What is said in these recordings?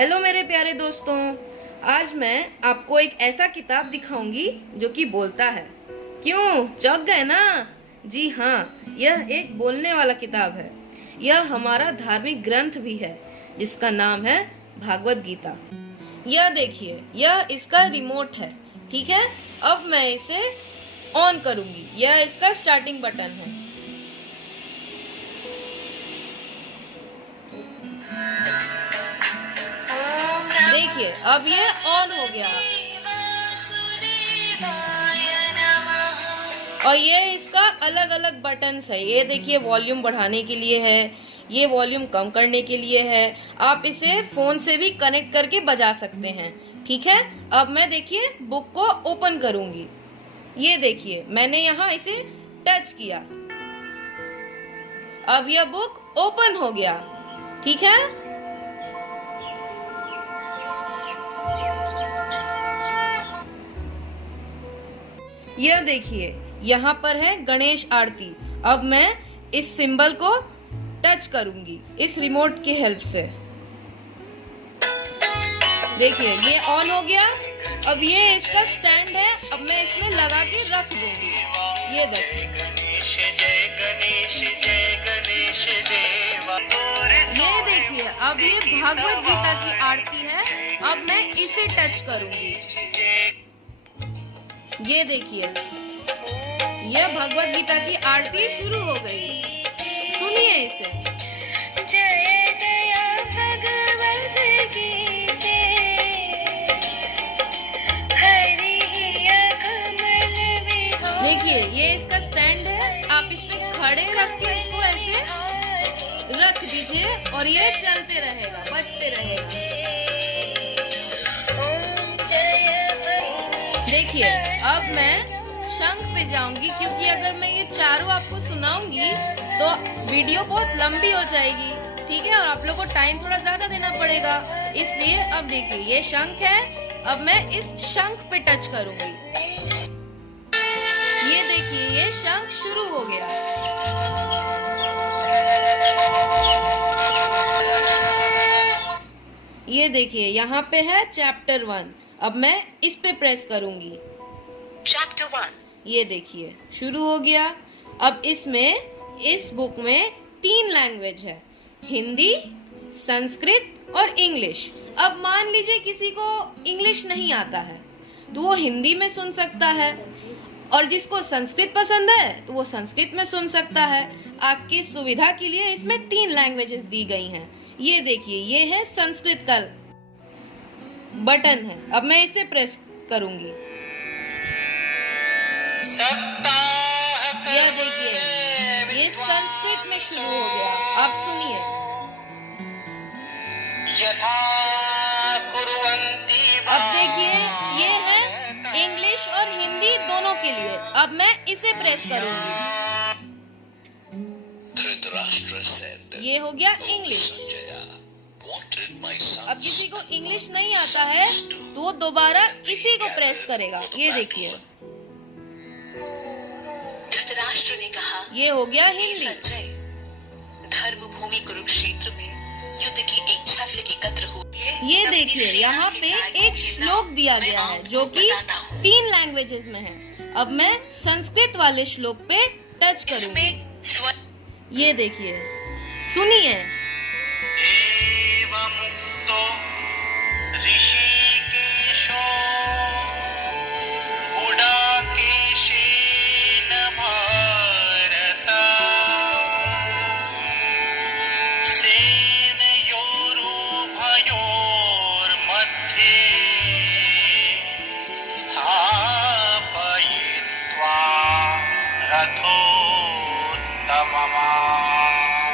Hello मेरे प्यारे दोस्तों, आज मैं आपको एक ऐसा किताब दिखाऊंगी जो कि बोलता है। क्यों चौंक गए ना? जी हाँ, यह एक बोलने वाला किताब है। यह हमारा धार्मिक ग्रंथ भी है जिसका नाम है भागवत गीता। यह देखिए, यह इसका रिमोट है। ठीक है, अब मैं इसे ऑन करूंगी। यह इसका स्टार्टिंग बटन है। देखिए, अब ये ऑन हो गया और ये इसका अलग अलग बटन्स है। ये देखिए, वॉल्यूम बढ़ाने के लिए है, ये वॉल्यूम कम करने के लिए है। आप इसे फोन से भी कनेक्ट करके बजा सकते हैं। ठीक है, अब मैं देखिए बुक को ओपन करूंगी। ये देखिए, मैंने यहाँ इसे टच किया, अब यह बुक ओपन हो गया। ठीक है, यह देखिए, यहाँ पर है गणेश आरती। अब मैं इस सिंबल को टच करूंगी इस रिमोट की हेल्प से। देखिए, ये ऑन हो गया। अब ये इसका स्टैंड है, अब मैं इसमें लगा के रख दूंगी। ये देखिए, ये देखिए, अब ये भागवत गीता की आरती है। अब मैं इसे टच करूंगी। ये देखिए, यह भगवत गीता की आरती शुरू हो गई। सुनिए इसे। जय जय भगवत गीते, हरि कमल विहार। देखिए, ये इसका स्टैंड है। आप इस पे खड़े रख के इसको ऐसे रख दीजिए और ये चलते रहेगा, बजते रहेगा। देखिए, अब मैं शंख पे जाऊंगी, क्योंकि अगर मैं ये चारों आपको सुनाऊंगी तो वीडियो बहुत लंबी हो जाएगी। ठीक है, और आप लोगों को टाइम थोड़ा ज्यादा देना पड़ेगा, इसलिए अब देखिए, ये शंख है। अब मैं इस शंख पे टच करूंगी। ये देखिए, ये शंख शुरू हो गया। ये देखिए, यहाँ पे है चैप्टर 1। अब मैं इस पे प्रेस करूंगी। चैप्टर 1, ये देखिए शुरू हो गया। अब इसमें, इस बुक में 3 लैंग्वेज है, हिंदी, संस्कृत और इंग्लिश। अब मान लीजिए किसी को इंग्लिश नहीं आता है तो वो हिंदी में सुन सकता है, और जिसको संस्कृत पसंद है तो वो संस्कृत में सुन सकता है। आपकी सुविधा के लिए इसमें 3 लैंग्वेजेस दी गई हैं। ये देखिए, ये है संस्कृत का बटन है। अब मैं इसे प्रेस करूंगी। यह देखिए, ये संस्कृत में शुरू हो गया। आप सुनिए। अब देखिए, ये है इंग्लिश और हिंदी दोनों के लिए। अब मैं इसे प्रेस करूंगी। ये हो गया इंग्लिश। अब किसी को इंग्लिश नहीं आता है तो वो दोबारा इसी को प्रेस करेगा। ये देखिए, धृतराष्ट्र ने कहा, ये हो गया हिंदी। धर्म भूमि कुरुक्षेत्र में युद्ध की इच्छा से एकत्र हुए। ये देखिए, यहाँ पे एक श्लोक दिया गया है जो कि 3 लैंग्वेजेस में है। अब मैं संस्कृत वाले श्लोक पे टच करूंगी। ये देखिए, सुनिए।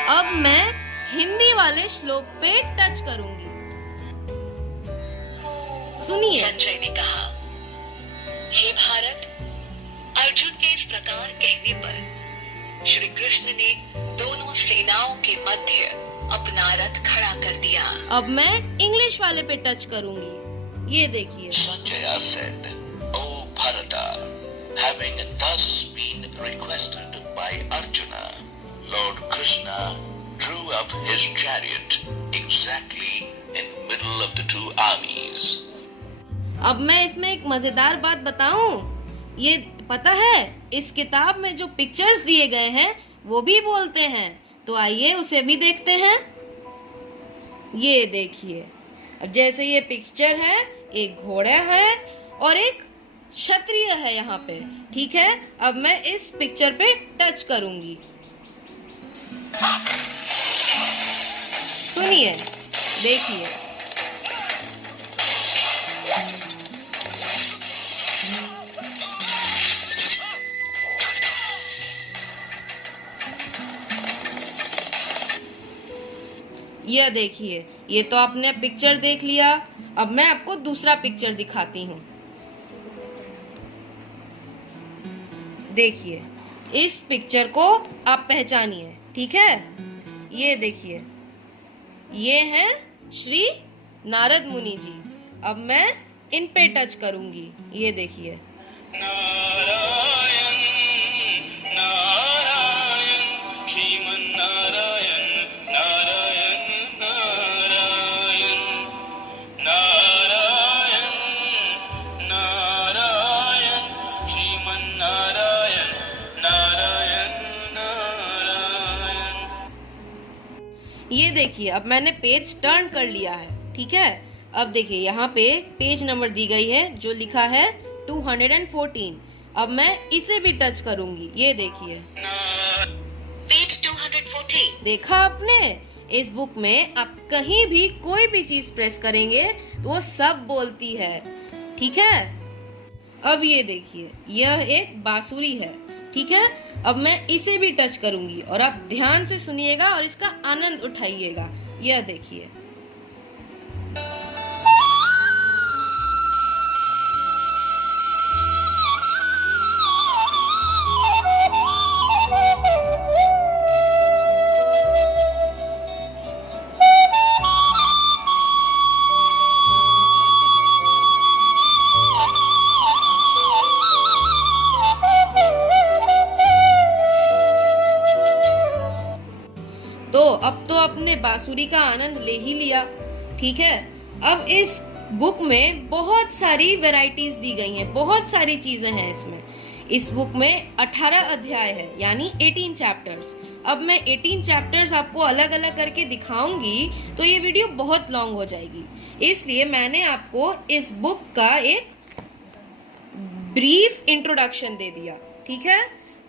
अब मैं हिंदी वाले श्लोक पे टच करूंगी। सुनिए। संजय ने कहा, हे भारत, अर्जुन के इस प्रकार कहने पर श्री कृष्ण ने दोनों सेनाओं के मध्य अपना रथ खड़ा कर दिया। अब मैं इंग्लिश वाले पे टच करूंगी। ये देखिए। Sanjay said, O Bharata, having thus been requested by Arjuna, Lord Krishna drew up his chariot exactly in middle of the two armies. अब मैं इसमें एक मजेदार बात बताऊं, ये पता है इस किताब में जो पिक्चर्स दिए गए हैं वो भी बोलते हैं, तो आइए उसे भी देखते हैं। ये देखिए, अब जैसे ये पिक्चर है, एक घोड़ा है और एक क्षत्रिय है यहाँ पे, ठीक है। अब मैं इस पिक्चर पे टच करूंगी, सुनिए, देखिए। यह देखिए, ये तो आपने पिक्चर देख लिया। अब मैं आपको दूसरा पिक्चर दिखाती हूँ। देखिए, इस पिक्चर को आप पहचानिए, ठीक है। ये देखिए, ये हैं श्री नारद मुनि जी। अब मैं इन पे टच करूंगी, ये देखिए। नारायण नारायण श्रीमन नारायण नारायण नारायण नारायण नारायण श्रीमन नारायण नारायण नारायण। ये देखिए, अब मैंने पेज टर्न कर लिया है, ठीक है। अब देखिए, यहाँ पे पेज नंबर दी गई है जो लिखा है 214। अब मैं इसे भी टच करूंगी, ये देखिए, पेज 214। देखा आपने? इस बुक में आप कहीं भी कोई भी चीज प्रेस करेंगे तो वो सब बोलती है, ठीक है। अब ये देखिए, यह एक बांसुरी है, ठीक है। अब मैं इसे भी टच करूंगी और आप ध्यान से सुनिएगा और इसका आनंद उठाइएगा। यह देखिए, तो अब तो अपने बांसुरी का आनंद ले ही लिया, ठीक है। अब इस बुक में बहुत सारी वैरायटीज दी गई हैं, बहुत सारी चीजें हैं इसमें। इस बुक में 18 अध्याय है, यानी 18 चैप्टर्स। अब मैं 18 चैप्टर्स आपको अलग अलग करके दिखाऊंगी तो ये वीडियो बहुत लॉन्ग हो जाएगी, इसलिए मैंने आपको इस बुक का एक ब्रीफ इंट्रोडक्शन दे दिया, ठीक है।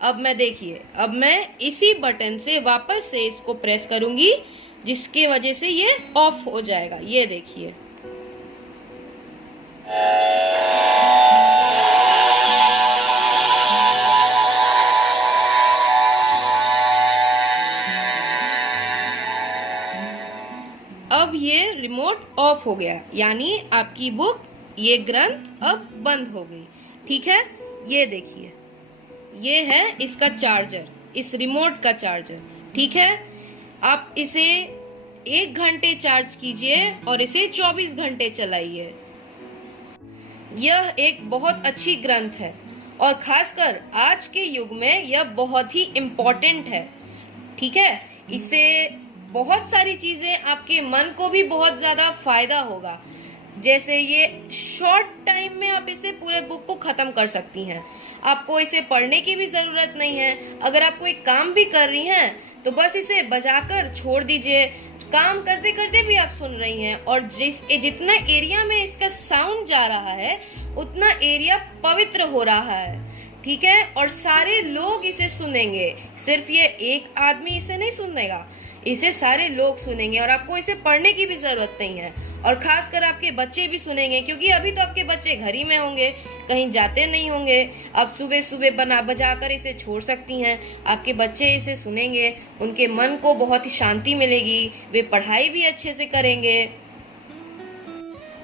अब मैं देखिए, अब मैं इसी बटन से वापस से इसको प्रेस करूंगी, जिसके वजह से ये ऑफ हो जाएगा। ये देखिए, अब ये रिमोट ऑफ हो गया, यानी आपकी बुक, ये ग्रंथ अब बंद हो गई, ठीक है। ये देखिए, ये है इसका चार्जर, इस रिमोट का चार्जर, ठीक है। आप इसे 1 घंटे चार्ज कीजिए और इसे 24 घंटे चलाइए। यह एक बहुत अच्छी ग्रंथ है और खासकर आज के युग में यह बहुत ही इम्पोर्टेंट है, ठीक है। इससे बहुत सारी चीजें, आपके मन को भी बहुत ज्यादा फायदा होगा। जैसे ये शॉर्ट टाइम में आप इसे पूरे बुक को खत्म कर सकती हैं, आपको इसे पढ़ने की भी जरूरत नहीं है। अगर आप कोई काम भी कर रही हैं तो बस इसे बजाकर छोड़ दीजिए, काम करते करते भी आप सुन रही हैं, और जितना एरिया में इसका साउंड जा रहा है उतना एरिया पवित्र हो रहा है, ठीक है। और सारे लोग इसे सुनेंगे, सिर्फ ये एक आदमी इसे नहीं सुनेगा, इसे सारे लोग सुनेंगे, और आपको इसे पढ़ने की भी जरूरत नहीं है। और खासकर आपके बच्चे भी सुनेंगे, क्योंकि अभी तो आपके बच्चे घर ही में होंगे, कहीं जाते नहीं होंगे। आप सुबह सुबह बजाकर इसे छोड़ सकती हैं, आपके बच्चे इसे सुनेंगे, उनके मन को बहुत ही शांति मिलेगी, वे पढ़ाई भी अच्छे से करेंगे।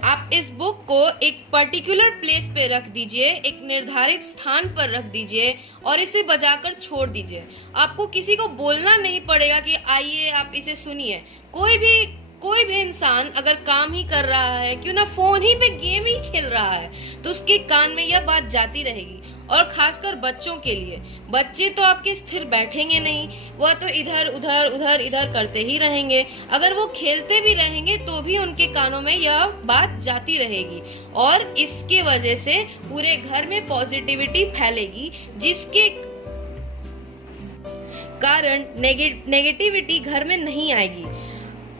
आप इस बुक को एक पर्टिकुलर प्लेस पे रख दीजिए, एक निर्धारित स्थान पर रख दीजिए और इसे बजाकर छोड़ दीजिए। आपको किसी को बोलना नहीं पड़ेगा कि आइए आप इसे सुनिए। कोई भी इंसान अगर काम ही कर रहा है, क्यों ना फोन ही पे गेम ही खेल रहा है, तो उसके कान में यह बात जाती रहेगी और खासकर बच्चों के लिए। बच्चे तो आपके स्थिर बैठेंगे नहीं, वह तो इधर उधर करते ही रहेंगे। अगर वो खेलते भी रहेंगे तो भी उनके कानों में यह बात जाती रहेगी और इसके वजह से पूरे घर में पॉजिटिविटी फैलेगी, जिसके कारण नेगेटिविटी घर में नहीं आएगी।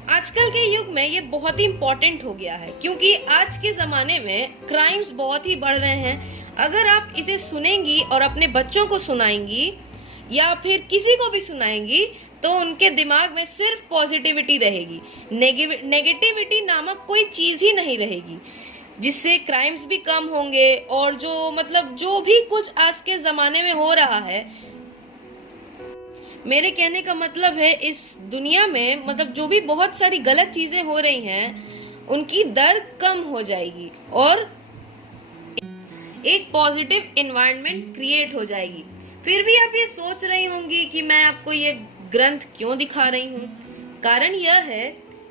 आजकल के युग में ये बहुत ही इम्पोर्टेंट हो गया है, क्योंकि आज के जमाने में क्राइम्स बहुत ही बढ़ रहे हैं। अगर आप इसे सुनेंगी और अपने बच्चों को सुनाएंगी या फिर किसी को भी सुनाएंगी तो उनके दिमाग में सिर्फ पॉजिटिविटी रहेगी, नेगेटिविटी नामक कोई चीज ही नहीं रहेगी, जिससे क्राइम्स भी कम होंगे। और जो भी कुछ आज के जमाने में हो रहा है, मेरे कहने का मतलब है इस दुनिया में जो भी बहुत सारी गलत चीजें हो रही हैं, उनकी दर कम हो जाएगी और एक पॉजिटिव एनवायरनमेंट क्रिएट हो जाएगी। फिर भी आप ये सोच रही होंगी कि मैं आपको ये ग्रंथ क्यों दिखा रही हूँ। कारण यह है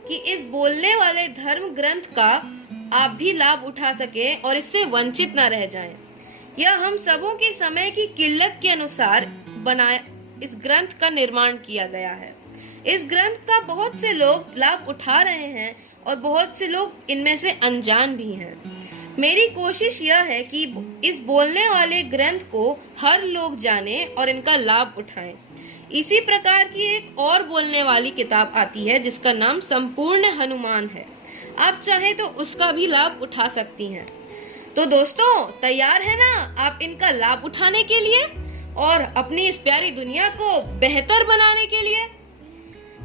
कि इस बोलने वाले धर्म ग्रंथ का आप भी लाभ उठा सके और इससे वंचित ना रह जाएं। यह हम सबों के समय की किल्लत के अनुसार इस ग्रंथ का निर्माण किया गया है। इस ग्रंथ का बहुत से लोग लाभ उठा रहे हैं और बहुत से लोग इनमें से अनजान भी हैं। मेरी कोशिश यह है कि इस बोलने वाले ग्रंथ को हर लोग जाने और इनका लाभ उठाएं। इसी प्रकार की एक और बोलने वाली किताब आती है जिसका नाम संपूर्ण हनुमान है। आप चाहे तो उसका भी लाभ उठा सकती हैं। तो दोस्तों, तैयार है ना आप इनका लाभ उठाने के लिए और अपनी इस प्यारी दुनिया को बेहतर बनाने के लिए?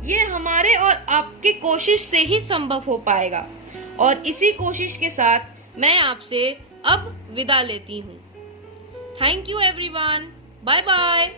ये हमारे और आपकी कोशिश से ही संभव हो पाएगा। और इसी कोशिश के साथ मैं आपसे अब विदा लेती हूँ। Thank you everyone, bye bye.